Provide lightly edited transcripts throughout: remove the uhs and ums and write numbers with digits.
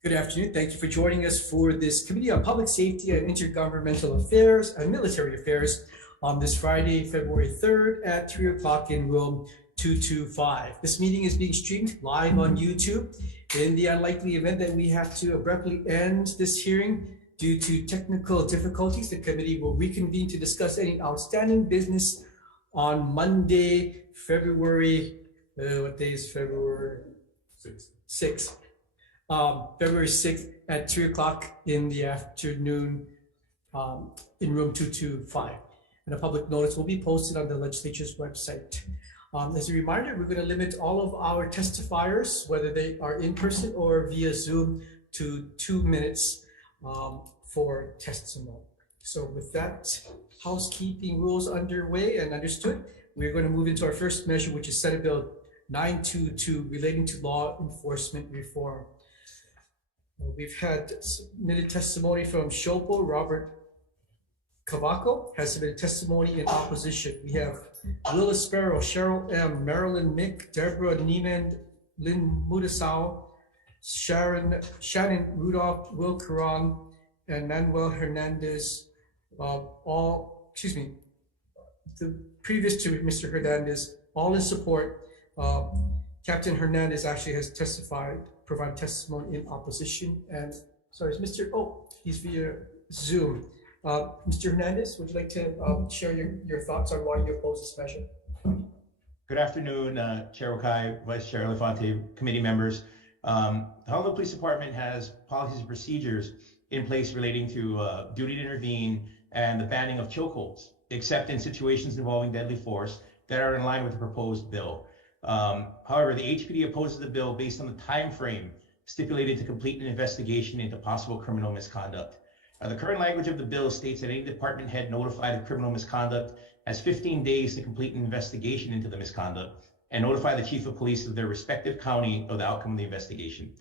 Good afternoon. Thank you for joining us for this Committee on Public Safety and Intergovernmental Affairs and Military Affairs on this Friday, February 3rd at 3 o'clock in room 225. This meeting is being streamed live on YouTube. In the unlikely event that we have to abruptly end this hearing due to technical difficulties, the committee will reconvene to discuss any outstanding business on Monday, February, what day is February? 6th. February 6th at 2 o'clock in the afternoon in room 225. And a public notice will be posted on the legislature's website. As a reminder, we're going to limit all of our testifiers, whether they are in person or via Zoom, to 2 minutes for testimony. So with that housekeeping rules underway and understood, we're going to move into our first measure, which is Senate Bill 922 relating to law enforcement reform. We've had submitted testimony from Shopo. Robert Cavaco has submitted testimony in opposition. We have Willis Sparrow, Cheryl M., Marilyn Mick, Deborah Niemann, Lynn Mudasau, Shannon Rudolph, Will Karan, and Manuel Hernandez, the previous to Mr. Hernandez, all in support. Captain Hernandez actually has provided testimony in opposition. And sorry, he's via Zoom. Mr. Hernandez, would you like to share your thoughts on why you oppose this measure? Good afternoon, Chair Okai, Vice Chair Elefante, committee members. The Honolulu Police Department has policies and procedures in place relating to duty to intervene and the banning of chokeholds, except in situations involving deadly force that are in line with the proposed bill. However, the HPD opposes the bill based on the time frame stipulated to complete an investigation into possible criminal misconduct. The current language of the bill states that any department head notified of criminal misconduct has 15 days to complete an investigation into the misconduct and notify the chief of police of their respective county of the outcome of the investigation.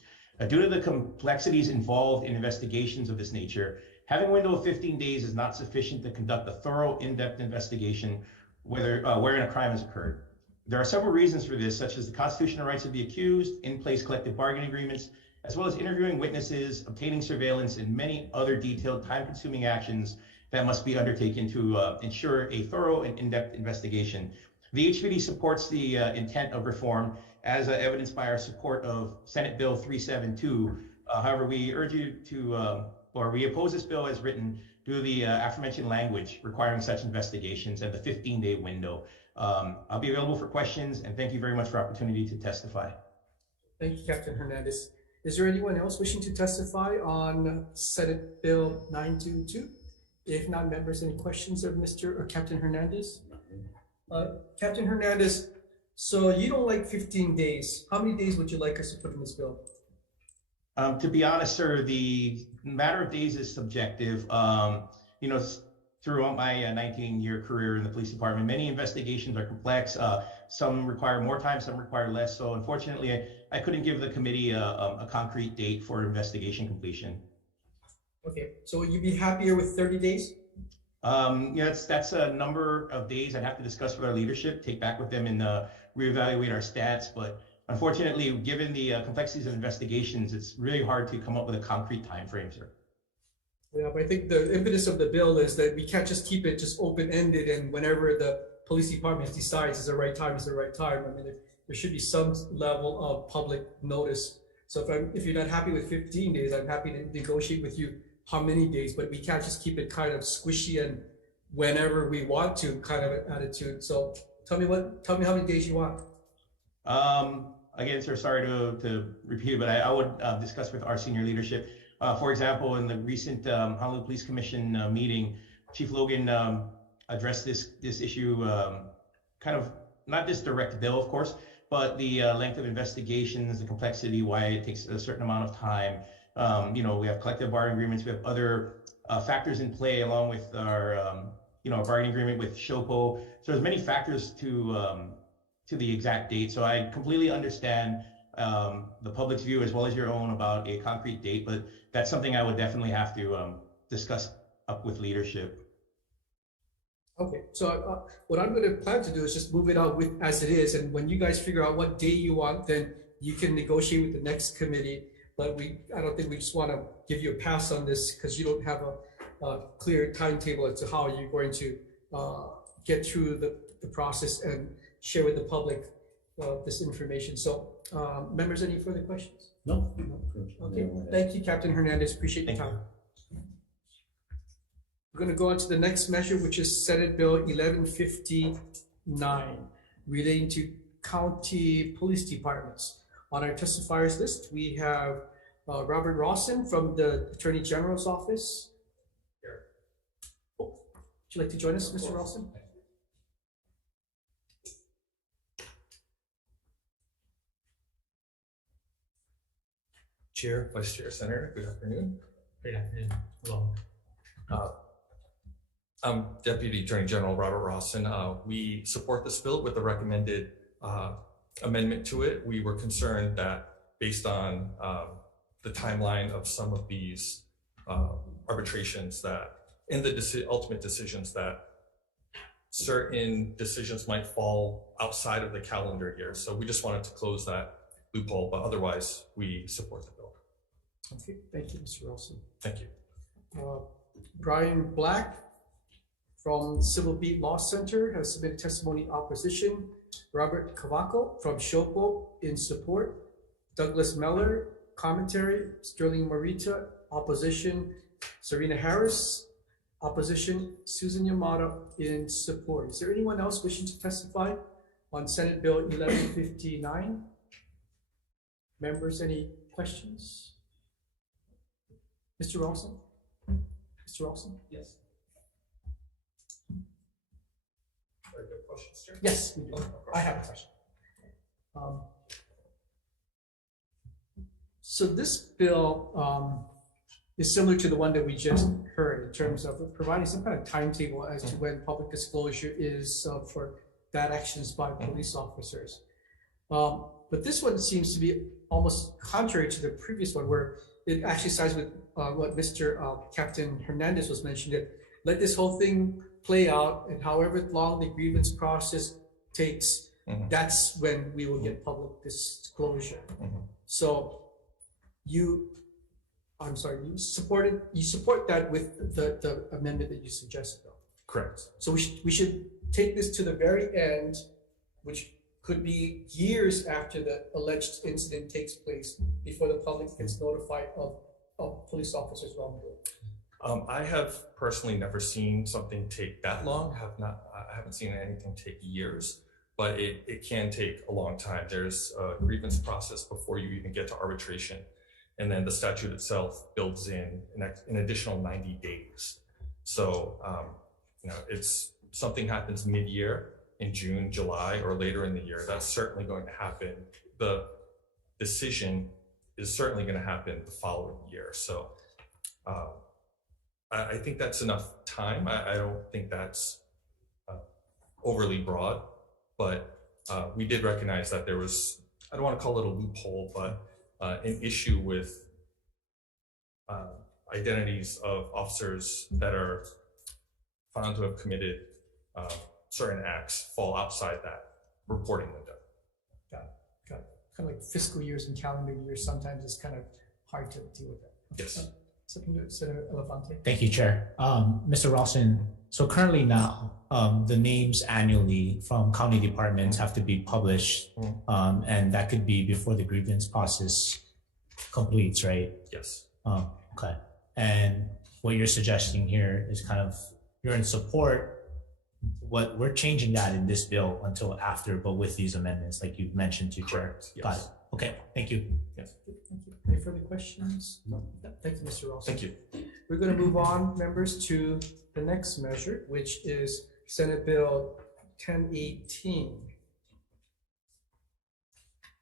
Due to the complexities involved in investigations of this nature, having a window of 15 days is not sufficient to conduct a thorough, in-depth investigation wherein a crime has occurred. There are several reasons for this, such as the constitutional rights of the accused, in-place collective bargaining agreements, as well as interviewing witnesses, obtaining surveillance, and many other detailed, time-consuming actions that must be undertaken to ensure a thorough and in-depth investigation. The HPD supports the intent of reform, as evidenced by our support of Senate Bill 372. However, we urge you to, we oppose this bill as written due to the aforementioned language requiring such investigations and the 15-day window. I'll be available for questions, and thank you very much for the opportunity to testify. Thank you, Captain Hernandez. Is there anyone else wishing to testify on Senate Bill 922? If not, members, any questions of Mr. or Captain Hernandez? Captain Hernandez, so you don't like 15 days. How many days would you like us to put in this bill? To be honest, sir, the matter of days is subjective. Throughout my 19-year career in the police department, many investigations are complex. Some require more time, some require less. So unfortunately, I couldn't give the committee a concrete date for investigation completion. Okay, so would you be happier with 30 days? Yeah, that's a number of days I'd have to discuss with our leadership, take back with them and reevaluate our stats. But unfortunately, given the complexities of investigations, it's really hard to come up with a concrete time frame, sir. Yeah, but I think the impetus of the bill is that we can't just keep it just open-ended, and whenever the police department decides it's the right time, it's the right time. I mean, there should be some level of public notice. So if you're not happy with 15 days, I'm happy to negotiate with you how many days, but we can't just keep it kind of squishy and whenever we want to kind of an attitude. So tell me how many days you want. Again, sir, sorry to repeat it, but I would discuss with our senior leadership. For example, in the recent Honolulu Police Commission meeting, Chief Logan addressed this issue, kind of not this direct bill, of course, but the length of investigations, the complexity, why it takes a certain amount of time. We have collective bargaining agreements, we have other factors in play along with our, bargaining agreement with SHOPO. So there's many factors to the exact date. So I completely understand the public's view as well as your own about a concrete date, but that's something I would definitely have to discuss up with leadership. Okay, so what I'm going to plan to do is just move it out as it is, and when you guys figure out what day you want, then you can negotiate with the next committee but I don't think we just want to give you a pass on this because you don't have a clear timetable as to how you're going to get through the process and share with the public this information. So, members, any further questions? No. Okay, thank you, Captain Hernandez. Appreciate your time. We're going to go on to the next measure, which is Senate Bill 1159, relating to county police departments. On our testifiers list, we have Robert Rawson from the Attorney General's office. Here. Oh, would you like to join us, Mr. Rawson? Chair, Vice Chair, Senator, good afternoon. Good afternoon. Hello. I'm Deputy Attorney General Robert Rawson. We support this bill with the recommended amendment to it. We were concerned that based on the timeline of some of these arbitrations that in the ultimate decisions that certain decisions might fall outside of the calendar year. So we just wanted to close that loophole, but otherwise we support the bill. Okay, thank you, Mr. Rawson. Thank you. Brian Black from Civil Beat Law Center has submitted testimony opposition. Robert Cavaco from Shopo in support. Douglas Meller, commentary. Sterling Morita, opposition. Serena Harris, opposition. Susan Yamada in support. Is there anyone else wishing to testify on Senate Bill 1159? Members, any questions? Mr. Rawson? Mr. Rawson? Yes. Are there questions, Chair? Yes, we do. I have a question. So this bill is similar to the one that we just heard in terms of providing some kind of timetable as to when public disclosure is for bad actions by police officers. But this one seems to be almost contrary to the previous one, where it actually sides with what Mr. Captain Hernandez was mentioning, that let this whole thing play out, and however long the grievance process takes, that's when we will get public disclosure. So you support that with the amendment that you suggested, though? Correct. So we should take this to the very end, which could be years after the alleged incident takes place, before the public gets notified of police officers' wrongdoing. I have personally never seen something take that long. I haven't seen anything take years, but it can take a long time. There's a grievance process before you even get to arbitration. And then the statute itself builds in an additional 90 days. So, it's something happens mid-year in June, July, or later in the year. That's certainly going to happen. The decision is certainly going to happen the following year. So I think that's enough time. I don't think that's overly broad, but we did recognize that there was, I don't want to call it a loophole, but an issue with identities of officers that are found to have committed certain acts fall outside that reporting window. Got it. Kind of like fiscal years and calendar years, sometimes it's kind of hard to deal with that. Yes. Senator Elefante. Thank you, Chair. Mr. Rawson, so currently now, the names annually from county departments have to be published, and that could be before the grievance process completes, right? Yes. Okay. And what you're suggesting here is kind of, you're in support. What we're changing that in this bill until after, but with these amendments, like you mentioned to Chair. Yes. Got it. Okay. Thank you. Yes. Thank you. Any further questions? No. Thank you, Mr. Rawson. Thank you. We're going to move on, members, to the next measure, which is Senate Bill 1018.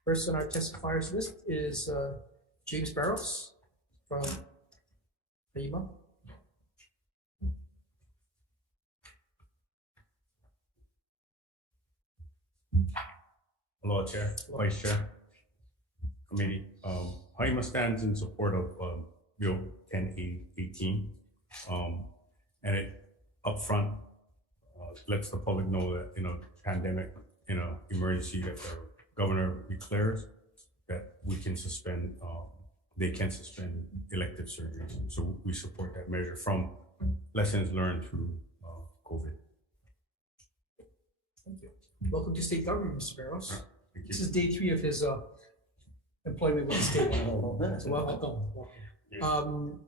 First on our testifiers list is James Barros from FEMA. Hello, Chair, Vice Chair, Committee. Hawai'i stands in support of Bill 1018, and it upfront lets the public know that in a pandemic, in an emergency that the governor declares, that we can suspend they can suspend elective surgeries. So we support that measure from lessons learned through COVID. Thank you. Welcome to state government, Mr. Barros. Thank This you. is day 3 of his employment with the state. So welcome.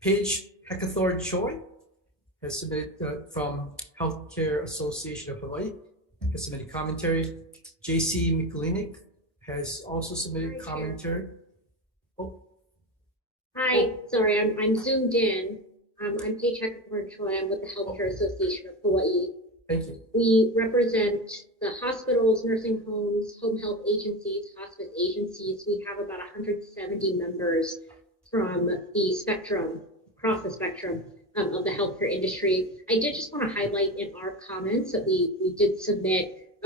Paige Heckathorn Choi has submitted from Healthcare Association of Hawaii, has submitted commentary. JC Mikulinik has also submitted commentary. Oh. Hi, sorry, I'm zoomed in. I'm Paige Heckathorn Choi. I'm with the Healthcare Association of Hawaii. Thank you. We represent the hospitals, nursing homes, home health agencies, hospice agencies. We have about 170 members from the spectrum, across the spectrum of the healthcare industry. I did just want to highlight in our comments that we did submit.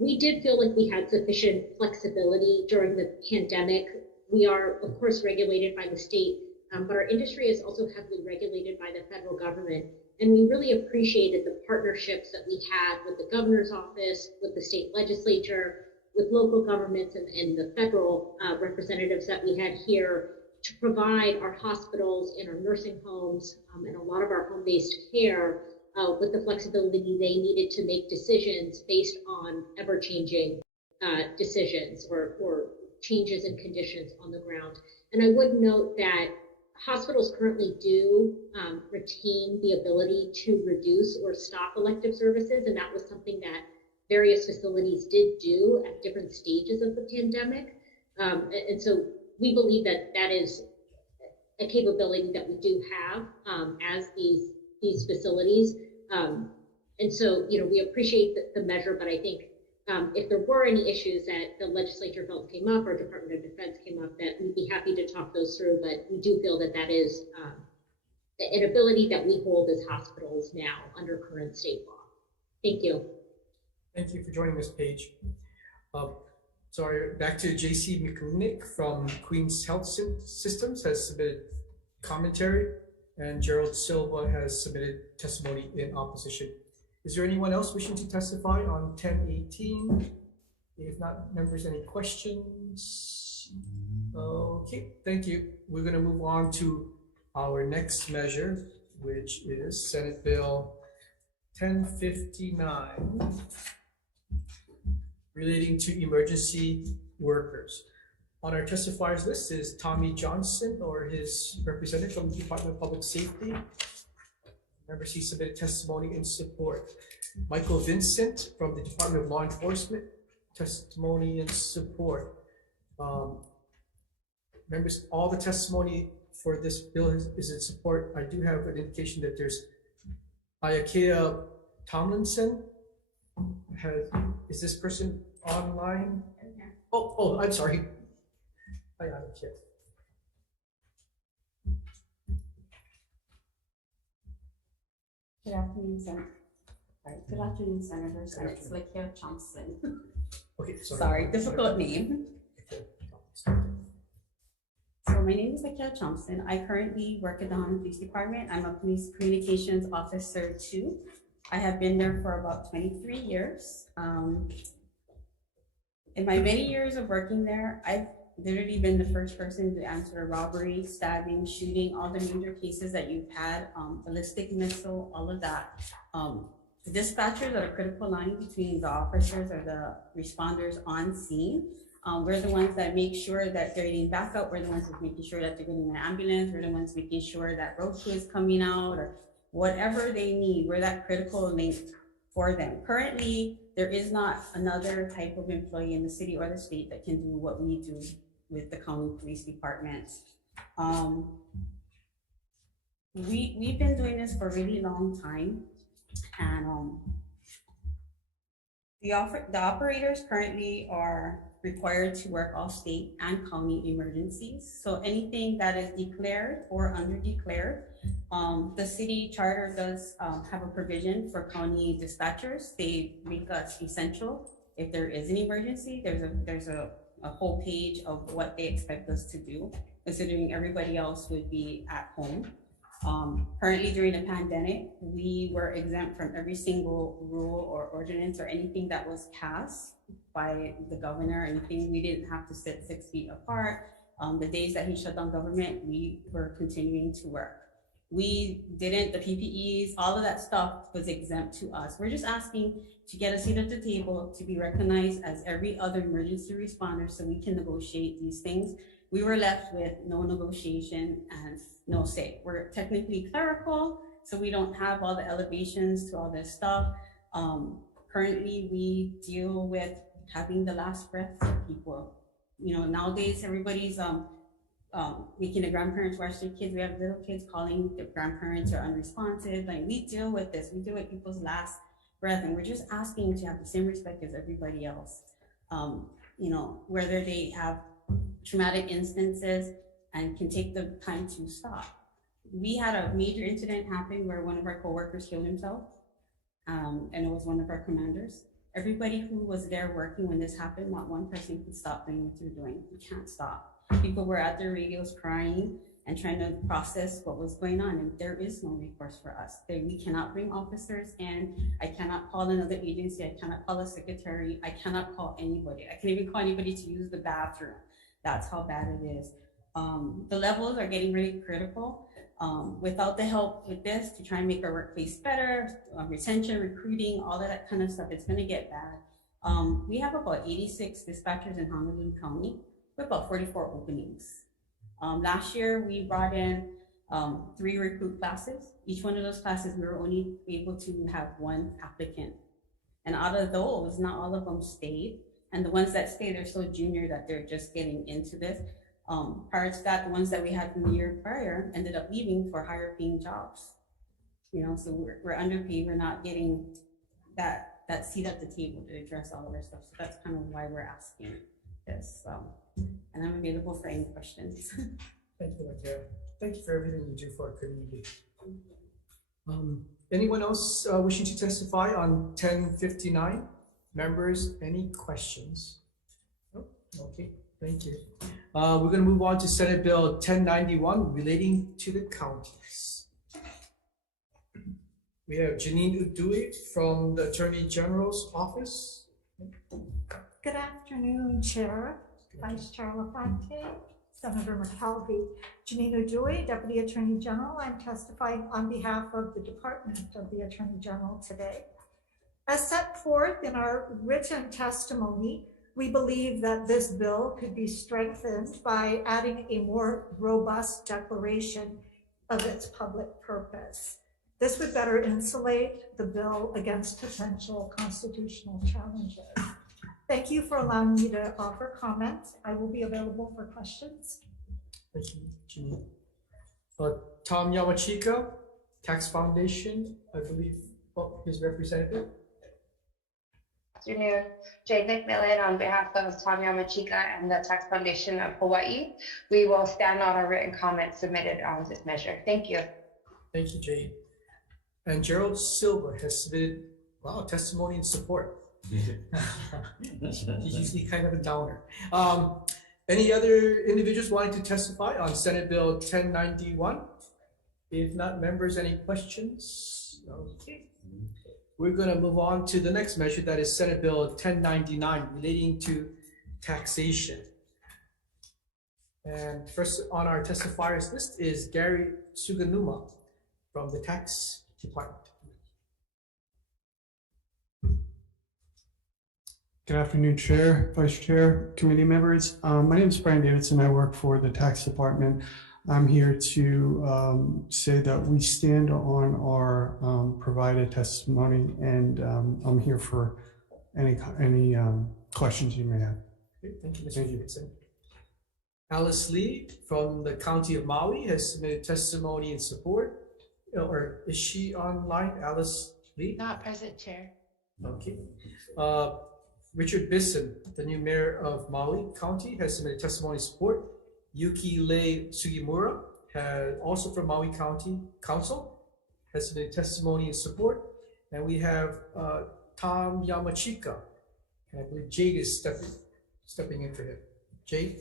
We did feel like we had sufficient flexibility during the pandemic. We are, of course, regulated by the state, but our industry is also heavily regulated by the federal government. And we really appreciated the partnerships that we had with the governor's office, with the state legislature, with local governments and the federal representatives that we had here to provide our hospitals and our nursing homes and a lot of our home-based care with the flexibility they needed to make decisions based on ever-changing decisions or changes in conditions on the ground. And I would note that hospitals currently do retain the ability to reduce or stop elective services, and that was something that various facilities did do at different stages of the pandemic. And so we believe that that is a capability that we do have as these facilities. And so, you know, we appreciate the measure, but I think if there were any issues that the legislature felt came up or Department of Defense came up, that we'd be happy to talk those through, but we do feel that that is an ability that we hold as hospitals now under current state law. Thank you. Thank you for joining us, Paige. Sorry, back to JC Mikulinik from Queens Health Systems has submitted commentary, and Gerald Silva has submitted testimony in opposition. Is there anyone else wishing to testify on 1018? If not, members, any questions? Okay, thank you. We're going to move on to our next measure, which is Senate Bill 1059, relating to emergency workers. On our testifiers list is Tommy Johnson or his representative from the Department of Public Safety. Members, he submitted testimony in support. Michael Vincent from the Department of Law Enforcement, testimony in support. Members, all the testimony for this bill is in support. I do have an indication that there's Ayakea Tomlinson. Is this person online? Oh, I'm sorry. Hi, Ayakea. Good afternoon, Senators, and it's Lakia Thompson. Okay, Sorry, difficult name. So my name is Lakia Thompson. I currently work at the Honolulu Police Department. I'm a police communications officer too. I have been there for about 23 years. In my many years of working there, I've literally been the first person to answer robbery, stabbing, shooting, all the major cases that you've had, ballistic missile, all of that. The dispatchers are a critical line between the officers or the responders on scene. We're the ones that make sure that they're getting backup. We're the ones that's making sure that they're getting an ambulance. We're the ones making sure that road crew is coming out or whatever they need. We're that critical link for them. Currently, there is not another type of employee in the city or the state that can do what we do with the county police department. We've been doing this for a really long time, and the operators currently are required to work all state and county emergencies. So anything that is declared or under declared, the city charter does have a provision for county dispatchers. They make us essential. If there is an emergency, there's a whole page of what they expect us to do, considering everybody else would be at home. Currently during the pandemic, we were exempt from every single rule or ordinance or anything that was passed by the governor, anything. We didn't have to sit 6 feet apart. The days that he shut down government, we were continuing to work. We didn't, the PPEs, all of that stuff was exempt to us. We're just asking to get a seat at the table, to be recognized as every other emergency responder so we can negotiate these things. We were left with no negotiation and no say. We're technically clerical, so we don't have all the elevations to all this stuff. Currently, we deal with having the last breath of people. You know, nowadays everybody's making the grandparents watch their kids. We have little kids calling the grandparents are unresponsive. Like, we deal with this. We deal with people's last breath, and we're just asking to have the same respect as everybody else. You know, whether they have traumatic instances and can take the time to stop. We had a major incident happen where one of our coworkers killed himself, and it was one of our commanders. Everybody who was there working when this happened, not one person could stop doing what they're doing. You can't stop. People were at their radios crying and trying to process what was going on, and there is no recourse for us. We cannot bring officers in. I cannot call another agency. I cannot call a secretary. I cannot call anybody. I can't even call anybody to use the bathroom. That's how bad it is. The levels are getting really critical. Without the help with this to try and make our workplace better, retention, recruiting, all of that kind of stuff, it's gonna get bad. We have about 86 dispatchers in Honolulu County with about 44 openings. Last year, we brought in 3 recruit classes. Each one of those classes, we were only able to have 1 applicant. And out of those, not all of them stayed. And the ones that stayed, they're so junior that they're just getting into this. Prior to that, the ones that we had from the year prior ended up leaving for higher paying jobs. You know, so we're underpaid. We're not getting that seat at the table to address all of our stuff. So that's kind of why we're asking this. And I'm available for any questions. Thank you, Mateo. Thank you for everything you do for our community. Anyone else wishing to testify on 1059? Members, any questions? Oh, okay, thank you. We're going to move on to Senate Bill 1091 relating to the counties. We have Janine Udui from the Attorney General's office. Good afternoon, Chair, Vice Chair LaFonte, Senator McKelvey. Janine Udui, Deputy Attorney General. I'm testifying on behalf of the Department of the Attorney General today. As set forth in our written testimony, we believe that this bill could be strengthened by adding a more robust declaration of its public purpose. This would better insulate the bill against potential constitutional challenges. Thank you for allowing me to offer comments. I will be available for questions. Thank you, Janine. Tom Yamachika, Tax Foundation, I believe, his representative. Afternoon, Jade McMillan on behalf of Tom Yamachika and the Tax Foundation of Hawaii. We will stand on our written comments submitted on this measure. Thank you. Thank you, Jade. And Gerald Silva has submitted, wow, testimony in support. He's usually kind of a downer. Any other individuals wanting to testify on Senate Bill 1091? If not, members, any questions? Okay. We're going to move on to the next measure, that is Senate Bill 1099 relating to taxation. And first on our testifiers list is Gary Suganuma from the Tax Department. Good afternoon, Chair, Vice Chair, committee members. My name is Brian Davidson. I work for the Tax Department. I'm here to say that we stand on our provided testimony, and I'm here for any questions you may have. Okay, thank you, Mr. Davidson. Alice Lee from the County of Maui has submitted testimony in support. Or is she online, Alice Lee? Not present, Chair. Okay. Richard Bisson, the new mayor of Maui County, has submitted testimony in support. Yuki Lei Sugimura, also from Maui County Council, has submitted testimony in support. And we have Tom Yamachika, and I believe Jade is stepping in for him. Jade?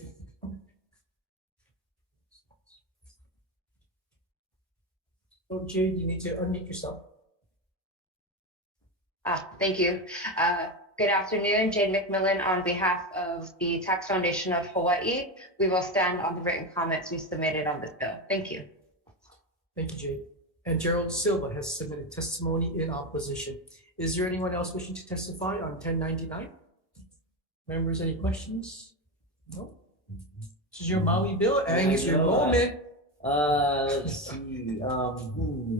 Oh, Jade, you need to unmute yourself. Thank you. Good afternoon, Jane McMillan on behalf of the Tax Foundation of Hawaii. We will stand on the written comments we submitted on this bill. Thank you. Thank you, Jade. And Gerald Silva has submitted testimony in opposition. Is there anyone else wishing to testify on 1099? Members, any questions? No? This is your Maui bill, and it's your moment. Let's see. I don't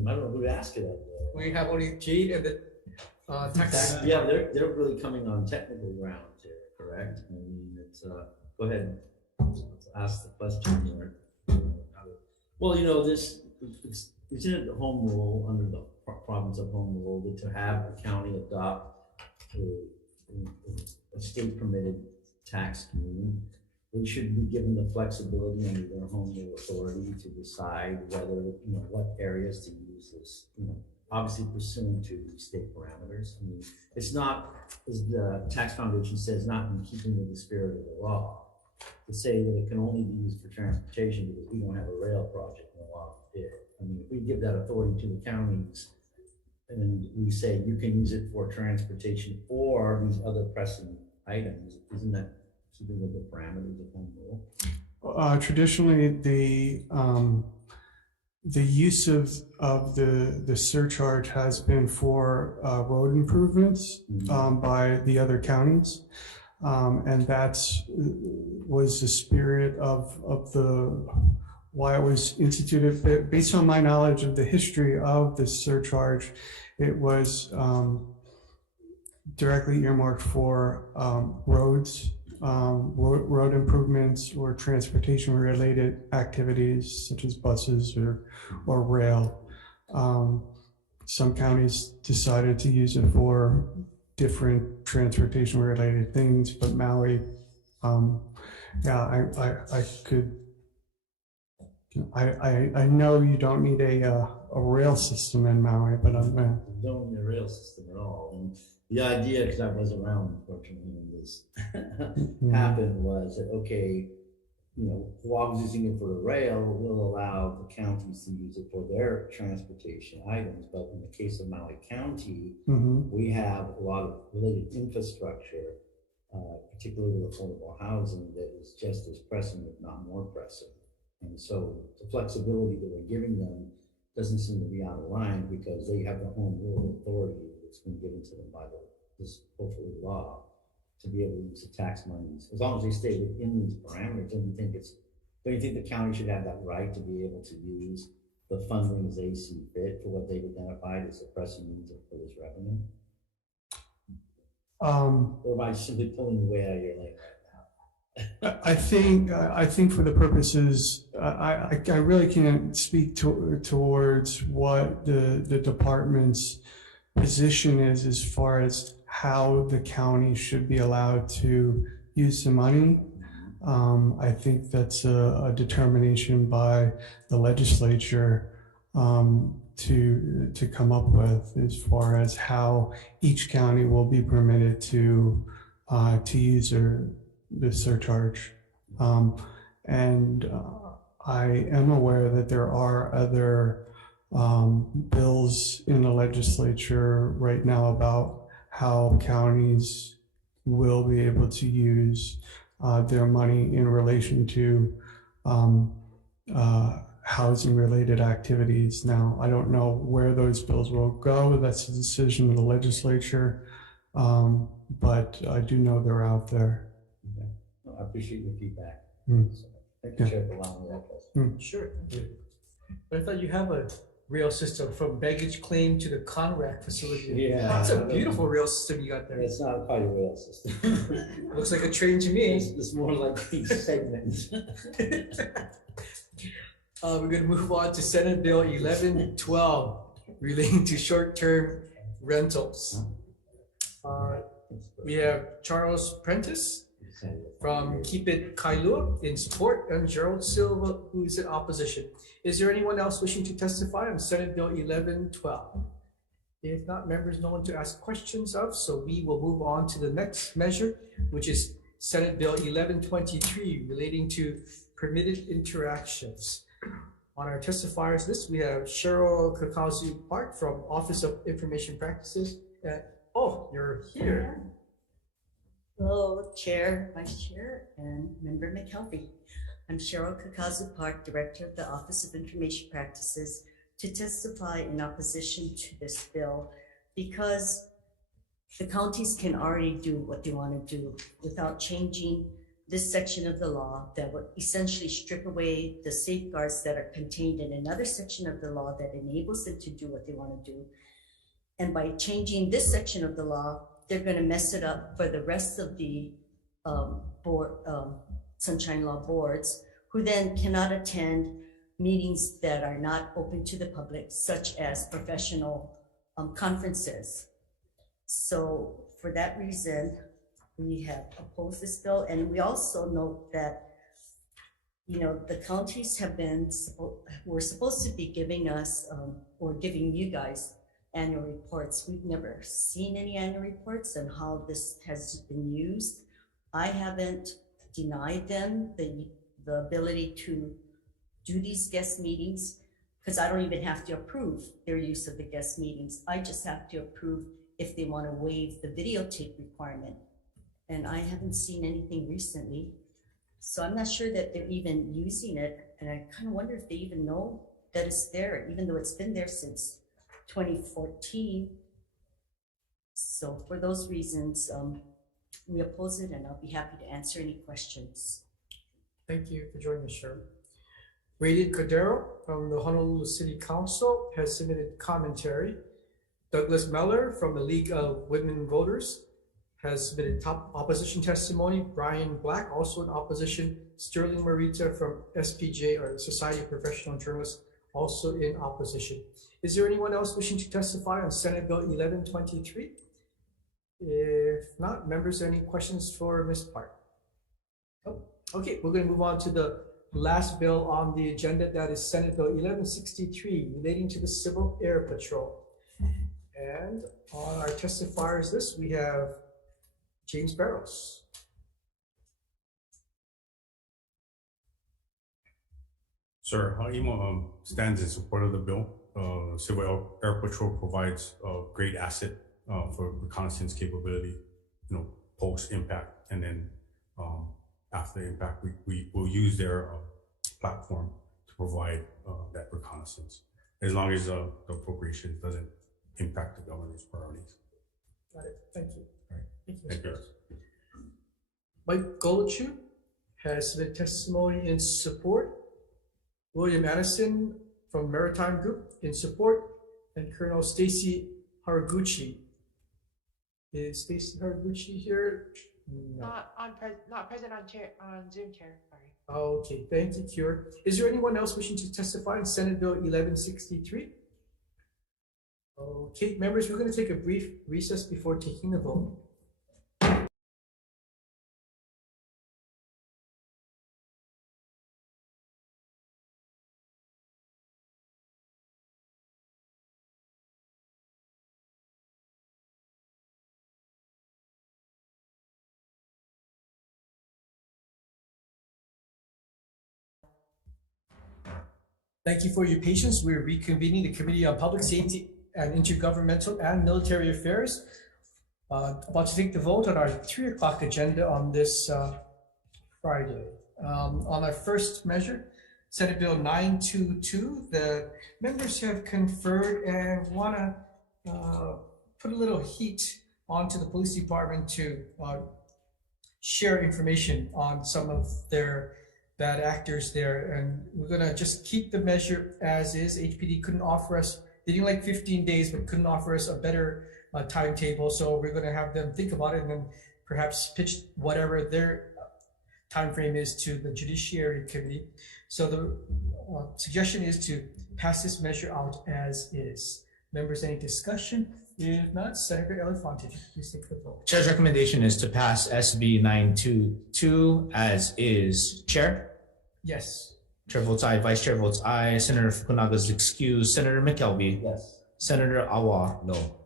know who to ask it of. We have only Jade and the tax. Yeah, they're really coming on technical grounds here, correct? I mean, it's go ahead, ask the question there. Well, you know, this it's in the home rule under the province of home rule that to have a county adopt a state permitted tax scheme, they should be given the flexibility under their home rule authority to decide whether, you know, what areas to use this, you know, obviously pursuant to state parameters. I mean, it's not, as the tax foundation says, not in keeping with the spirit of the law to say that it can only be used for transportation because we don't have a rail project in the law bid. I mean, if we give that authority to the counties and we say you can use it for transportation or these other pressing items, isn't that keeping with the parameters of home rule? Traditionally, the use of the surcharge has been for road improvements by the other counties, and that's was the spirit of the why it was instituted. Based on my knowledge of the history of this surcharge, it was directly earmarked for roads, road improvements or transportation related activities such as buses or rail. Some counties decided to use it for different transportation related things, but Maui, yeah, I know you don't need a rail system in Maui, but I'm don't need a rail system at all. And the idea, because I wasn't around unfortunately when this happened, was that okay, you know, Hawaii's using it for the rail, will allow the counties to use it for their transportation items. But in the case of Maui County, we have a lot of related infrastructure, particularly with affordable housing, that is just as pressing, if not more pressing. And so the flexibility that we're giving them doesn't seem to be out of line because they have the home rule authority that's been given to them by this hopefully law to be able to use the tax monies as long as they stay within these parameters. Don't you think the county should have that right to be able to use the funding as they see fit for what they've identified as the pressing needs for this revenue? Or am I simply pulling the way out of your leg right now? I think for the purposes, I really can't speak towards what the department's position is as far as how the county should be allowed to use the money. I think that's a determination by the legislature to come up with as far as how each county will be permitted to use the surcharge. And I am aware that there are other bills in the legislature right now about how counties will be able to use their money in relation to housing related activities. Now, I don't know where those bills will go. That's a decision of the legislature, but I do know they're out there. Okay. No, I appreciate your feedback. So, thank you, Yeah. Chair, for allowing me that question. Sure. But I thought you have a rail system from baggage claim to the Conrack facility. Yeah. That's a beautiful rail system you got there. It's not quite a rail system. Looks like a train to me. It's more like these segments. We're going to move on to Senate Bill 1112 relating to short-term rentals. We have Charles Prentice from Keep It Kailua in support and Gerald Silva, who is in opposition. Is there anyone else wishing to testify on Senate Bill 1112? If not, members, no one to ask questions of, so we will move on to the next measure, which is Senate Bill 1123 relating to permitted interactions. On our testifiers list, we have Cheryl Kakazu Park from Office of Information Practices. Oh, you're here. Hello, Chair, Vice Chair, and Member McKelvey. I'm Cheryl Kakazu Park, Director of the Office of Information Practices, to testify in opposition to this bill because the counties can already do what they want to do without changing this section of the law that would essentially strip away the safeguards that are contained in another section of the law that enables them to do what they want to do. And by changing this section of the law, they're going to mess it up for the rest of the Sunshine Law boards, who then cannot attend meetings that are not open to the public, such as professional conferences. So for that reason, we have opposed this bill. And we also note that, you know, the counties have been, were supposed to be giving us or giving you guys annual reports. We've never seen any annual reports and how this has been used. I haven't denied them the ability to do these guest meetings because I don't even have to approve their use of the guest meetings. I just have to approve if they want to waive the videotape requirement. And I haven't seen anything recently. So I'm not sure that they're even using it. And I kind of wonder if they even know that it's there, even though it's been there since 2014. So for those reasons, we oppose it, and I'll be happy to answer any questions. Thank you for joining us, Cheryl. Rated Cordero from the Honolulu City Council has submitted commentary. Douglas Meller from the League of Women Voters has submitted top opposition testimony. Brian Black, also in opposition. Sterling Marita from SPJ, or Society of Professional Journalists, also in opposition. Is there anyone else wishing to testify on Senate Bill 1123? If not, members, any questions for Ms. Park? Oh, okay, we're going to move on to the last bill on the agenda. That is Senate Bill 1163, relating to the Civil Air Patrol. And on our testifiers list, we have James Barrows. Sir, Hawai'i stands in support of the bill. Civil Air Patrol provides a great asset for reconnaissance capability, you know, post-impact, and then after the impact, we will use their platform to provide that reconnaissance, as long as the appropriation doesn't impact the governor's priorities. Got it. Thank you. All right. Thank you. Mike Golochu has submitted testimony in support. William Addison from Maritime Group in support, and Colonel Stacy Haraguchi. Is Stacy Haraguchi here? No. Not present on Zoom, Chair. Sorry. Okay, thank you, Kier. Is there anyone else wishing to testify on Senate Bill 1163? Okay, members, we're going to take a brief recess before taking the vote. Thank you for your patience. We're reconvening the Committee on Public Safety and Intergovernmental and Military Affairs. About to take the vote on our 3 o'clock agenda on this Friday. On our first measure, Senate Bill 922, the members have conferred and want to put a little heat onto the police department to share information on some of their bad actors there, and we're gonna just keep the measure as is. HPD couldn't offer us, they didn't like 15 days, but couldn't offer us a better timetable, so we're gonna have them think about it and then perhaps pitch whatever their time frame is to the Judiciary Committee. So the suggestion is to pass this measure out as is. Members, any discussion? If not, Senator Elefante, please take the vote. Chair's recommendation is to pass SB 922 as is. Chair? Yes. Chair votes aye. Vice Chair votes aye. Senator Fukunaga is excused. Senator McKelvey? Yes. Senator Awa? No.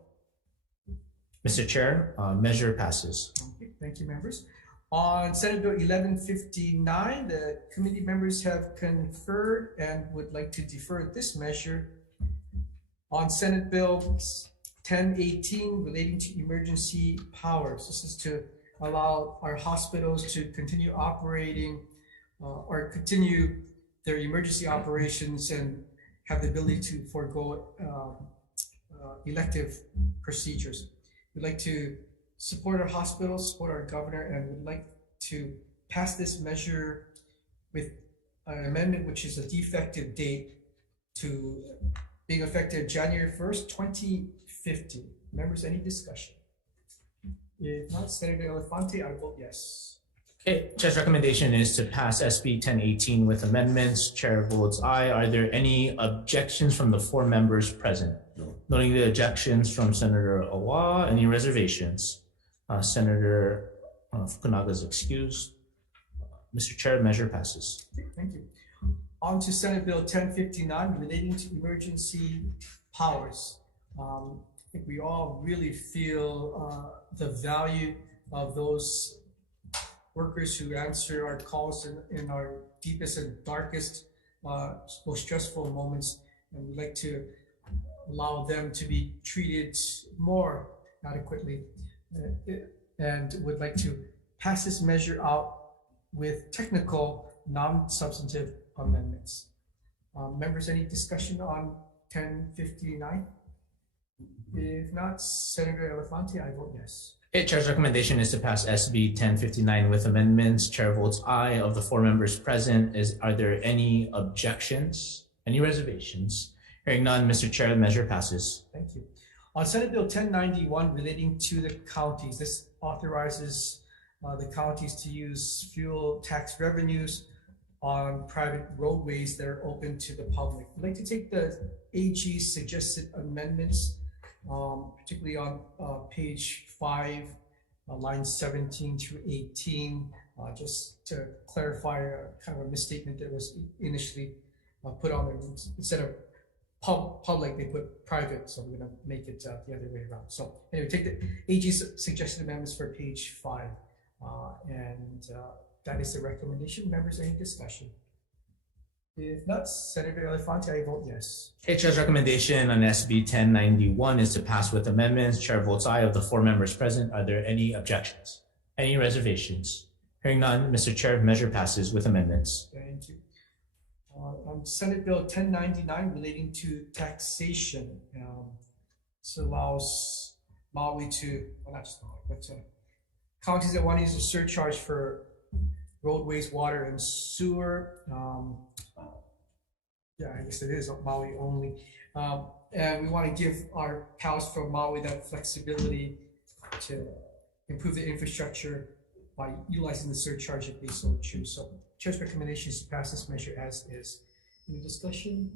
Mr. Chair, measure passes. Okay, thank you, members. On Senate Bill 1159, the committee members have conferred and would like to defer this measure. On Senate Bill 1018 relating to emergency powers. This is to allow our hospitals to continue operating or continue their emergency operations and have the ability to forego elective procedures. We'd like to support our hospitals, support our governor, and would like to pass this measure with an amendment which is a defective date to being effective January 1st, 2050. Members, any discussion? If not, Senator Elefante, I vote yes. Okay, Chair's recommendation is to pass SB 1018 with amendments. Chair votes aye. Are there any objections from the 4 members present? No. Noting the objections from Senator Awa, any reservations? Senator Fukunaga is excused. Mr. Chair, measure passes. Thank you. On to Senate Bill 1059 relating to emergency powers. I think we all really feel the value of those workers who answer our calls in our deepest and darkest, most stressful moments. And we'd like to allow them to be treated more adequately and would like to pass this measure out with technical, non-substantive amendments. Members, any discussion on 1059? If not, Senator Elefante, I vote yes. Okay, Chair's recommendation is to pass SB 1059 with amendments. Chair votes aye. Of the 4 members present, are there any objections? Any reservations? Hearing none, Mr. Chair, the measure passes. Thank you. On Senate Bill 1091 relating to the counties, this authorizes the counties to use fuel tax revenues on private roadways that are open to the public. I'd like to take the AG's suggested amendments, particularly on page 5, lines 17 through 18, just to clarify kind of a misstatement that was initially put on there. Instead of public, they put private, so we're going to make it the other way around. So anyway, take the AG's suggested amendments for page 5, and that is the recommendation. Members, any discussion? If not, Senator Elefante, I vote yes. Okay, Chair's recommendation on SB 1091 is to pass with amendments. Chair votes aye. Of the 4 members present, are there any objections? Any reservations? Hearing none, Mr. Chair, measure passes with amendments. Thank you. On Senate Bill 1099 relating to taxation, this allows Maui to, well, not just Maui, but counties that want to use a surcharge for roadways, water, and sewer. Yeah, I guess it is Maui only. And we want to give our pals from Maui that flexibility to improve the infrastructure by utilizing the surcharge if they so choose. So Chair's recommendation is to pass this measure as is. Any discussion?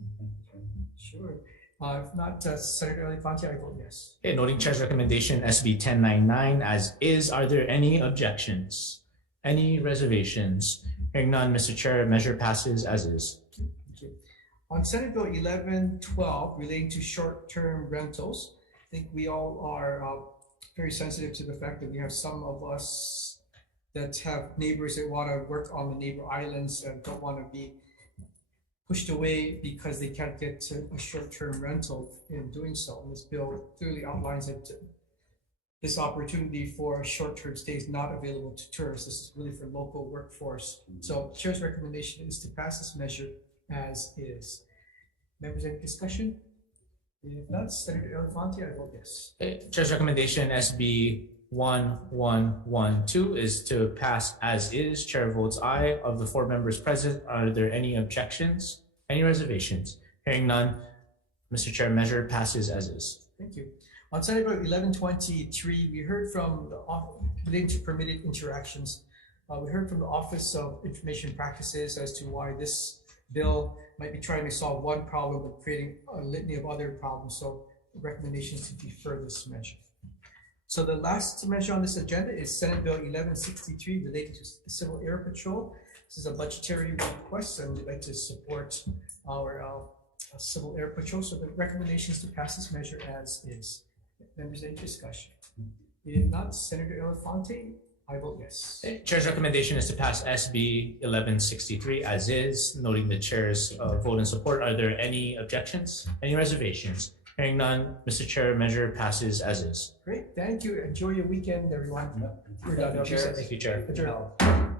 Sure. If not, Senator Elefante, I vote yes. Okay, noting Chair's recommendation, SB 1099 as is, are there any objections? Any reservations? Hearing none, Mr. Chair, measure passes as is. Thank you. On Senate Bill 1112 relating to short-term rentals, I think we all are very sensitive to the fact that we have some of us that have neighbors that want to work on the neighbor islands and don't want to be pushed away because they can't get a short-term rental in doing so. And this bill clearly outlines that this opportunity for short-term stay is not available to tourists. This is really for local workforce. So Chair's recommendation is to pass this measure as is. Members, any discussion? If not, Senator Elefante, I vote yes. Okay, Chair's recommendation, SB 1112 is to pass as is. Chair votes aye. Of the 4 members present, are there any objections? Any reservations? Hearing none, Mr. Chair, measure passes as is. Thank you. On Senate Bill 1123, we heard from the relating to permitted interactions. We heard from the Office of Information Practices as to why this bill might be trying to solve one problem but creating a litany of other problems. So the recommendation is to defer this measure. So the last measure on this agenda is Senate Bill 1163 related to the Civil Air Patrol. This is a budgetary request, and we'd like to support our Civil Air Patrol. So the recommendation is to pass this measure as is. Members, any discussion? If not, Senator Elefante, I vote yes. Okay. Chair's recommendation is to pass SB 1163 as is. Noting the Chair's vote in support, are there any objections? Any reservations? Hearing none, Mr. Chair, measure passes as is. Great, thank you. Enjoy your weekend, everyone. We're done. Thank you, Chair. Adjourned.